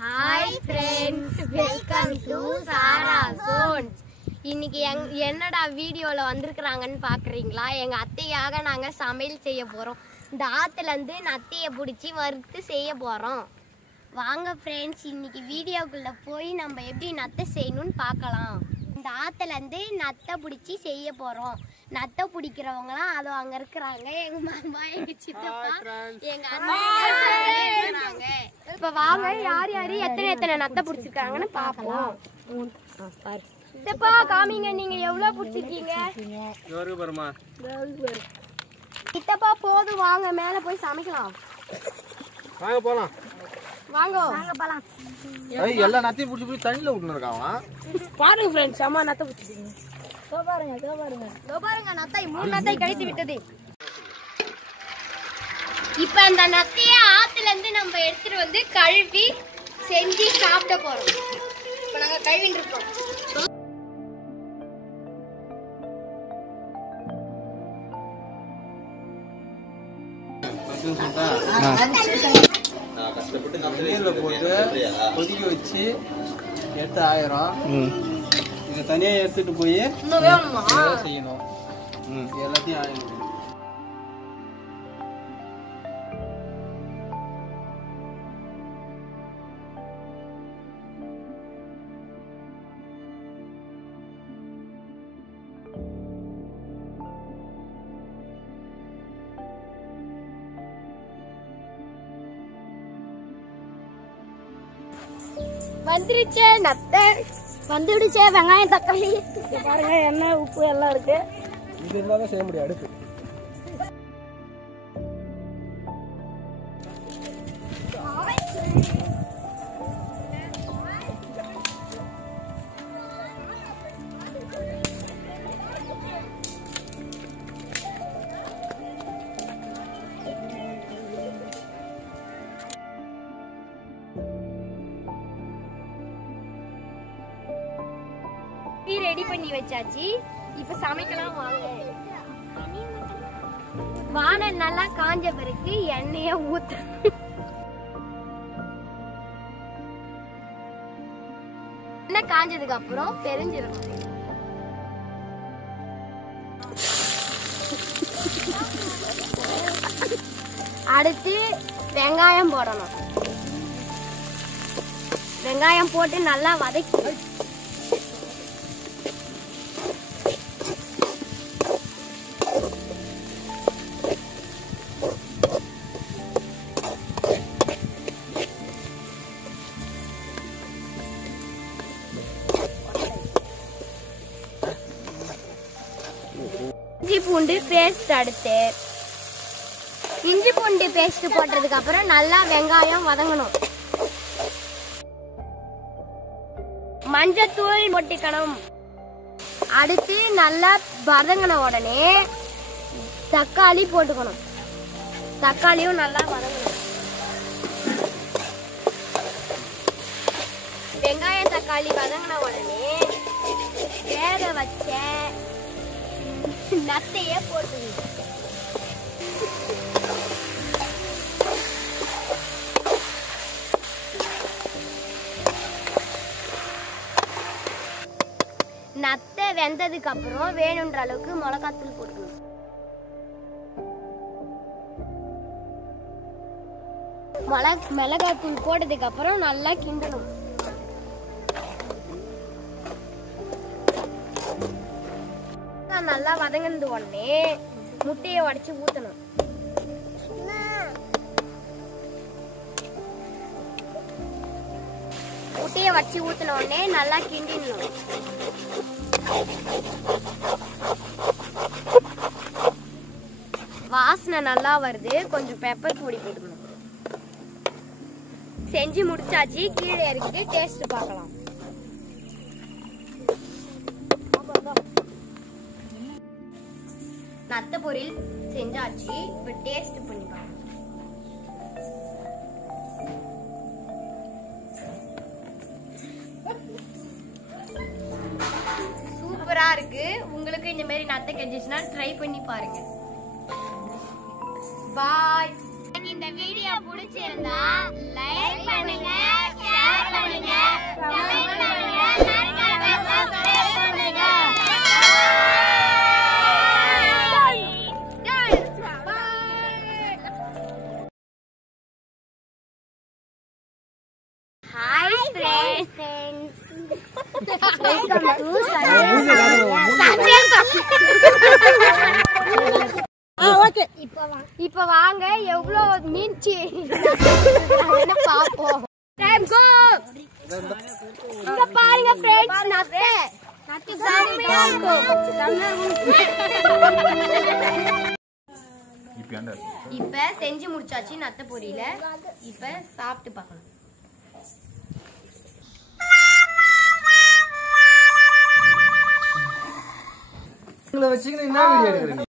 Hi friends, welcome to Sara Zones. இன்னைக்கு என்னடா வீடியோல வந்திருக்காங்கன்னு பாக்குறீங்களா? எங்க அத்தையாக நாங்க சமையல் செய்ய போறோம். இந்த ஆத்துல இருந்து நத்தையை பிடிச்சி வறுத்து செய்ய போறோம். வாங்க ஃப்ரெண்ட்ஸ், இன்னைக்கு வீடியோக்குள்ள போய் நம்ம எப்படி நத்தை செய்யணும்னு பார்க்கலாம். இந்த ஆத்துல இருந்து நத்தை பிடிச்சி செய்ய போறோம். நத்தை பிடிக்கிறவங்கலாம் அது அங்க இருக்கிறாங்க. எங்க மாமா, எங்க சித்தப்பா, எங்க அண்ணா இருக்காங்க. இப்ப வாங்க யார் யாரு எத்தனை நத்தை பிடிச்சிருக்காங்கன்னு பாப்போம். சித்தப்பா காமிங்க, நீங்க எவ்வளவு பிடிச்சிருக்கீங்க? சித்தப்பா போதும், வாங்க மேல போய் சமைக்கலாம். வாங்க போலாம். வாங்க போலாம். ஏய் எல்லா நத்தையும் புடிச்சு போய் தண்ணில விட்டுன இருக்காங்க. பாருங்க फ्रेंड्स, அம்மா நத்தை பிடிச்சிருக்கீங்க. இதோ பாருங்க நத்தை, 3 நத்தை கழித்து விட்டது. இப்போ அந்த நத்தையை ஆத்துல இருந்து நம்ம எடுத்துட்டு வந்து கழுவி செஞ்சு சாப்பிட போறோம். இப்போ நாங்க கழுவிட்டு இருக்கோம். கஷ்டப்பட்டு நீர்ல போட்டு கொதிக்க வச்சு எடுத்து ஆயிரும். இதை தனியா எடுத்துட்டு போய் செய்யணும். எல்லாத்தையும் ஆயிரும். வந்துருச்சே நத்தை, வந்துடுச்சே வெங்காயம் தக்காளி. பாருங்க எண்ணெய் உப்பு எல்லாம் இருக்கு. இது இருந்தாதான் செய்ய முடியும். அடுப்பு ரெடி பண்ணி வச்சாச்சு. இப்ப சமைக்கலாம் வாங்க. வானல் நல்லா காஞ்ச பிறகு எண்ணெய ஊத்த, எண்ணெய் காஞ்சதுக்கு அப்புறம் பெருஞ்சீரகம், அடுத்து வெங்காயம் போடணும். வெங்காயம் போட்டு நல்லா வதக்கி இஞ்சி பூண்டு பேஸ்ட், அடுத்து இஞ்சி பூண்டு பேஸ்ட் போட்டதுக்கு அப்புறம் நல்லா வெங்காயம் வதங்கணும். மஞ்சத்தூள் போட்டுக்கணும். அடுத்து நல்லா வதங்கின உடனே தக்காளி போட்டுக்கணும். தக்காளியும் நல்லா வதங்கணும். வெங்காயம் தக்காளி வதங்கின உடனே வேக வச்ச நத்தைய போட்டுக்கணும். நத்தை வெந்ததுக்கு அப்புறம் வேணுன்ற அளவுக்கு மிளகாத்தூள் போட்டுக்கணும். மிளகாத்தூள் போட்டதுக்கு அப்புறம் நல்லா கிண்டணும். நல்லா வதங்கினது உடனே முட்டையை உடைச்சு ஊத்தணும். முட்டையை வச்சு ஊத்தின உடனே நல்லா கிண்டிடணும். வாசனை நல்லா வருது, கொஞ்சம் பெப்பர் பொடி போட்டுக்கணும். செஞ்சு முடிச்சாச்சு. கீழே இறக்கிட்டு டேஸ்ட் பார்க்கலாம். நத்தை பொரியல் செஞ்சாச்சு. இப்ப டேஸ்ட் பண்ணி பார்க்கலாம். சூப்பரா இருக்கு. உங்களுக்கு இந்த மாதிரி நத்தை கிடைச்சுச்சுன்னா ட்ரை பண்ணி பாருங்க. பாய். இந்த வீடியோ பிடிச்சிருந்தா லைக் பண்ணுங்க. இப்ப வாங்க எவ்வளவு மீன்ச்சி பாப்போம். இங்க பாருங்க ஃப்ரெண்ட்ஸ், நத்தை செம்மையா இருக்கும். இப்ப செஞ்சு முடிச்சாச்சு நத்தை பொரியல. இப்ப சாப்பிட்டு பார்க்கலாம். வச்சுக்கணும் என்ன வீடியோ எடுக்கிறீங்க?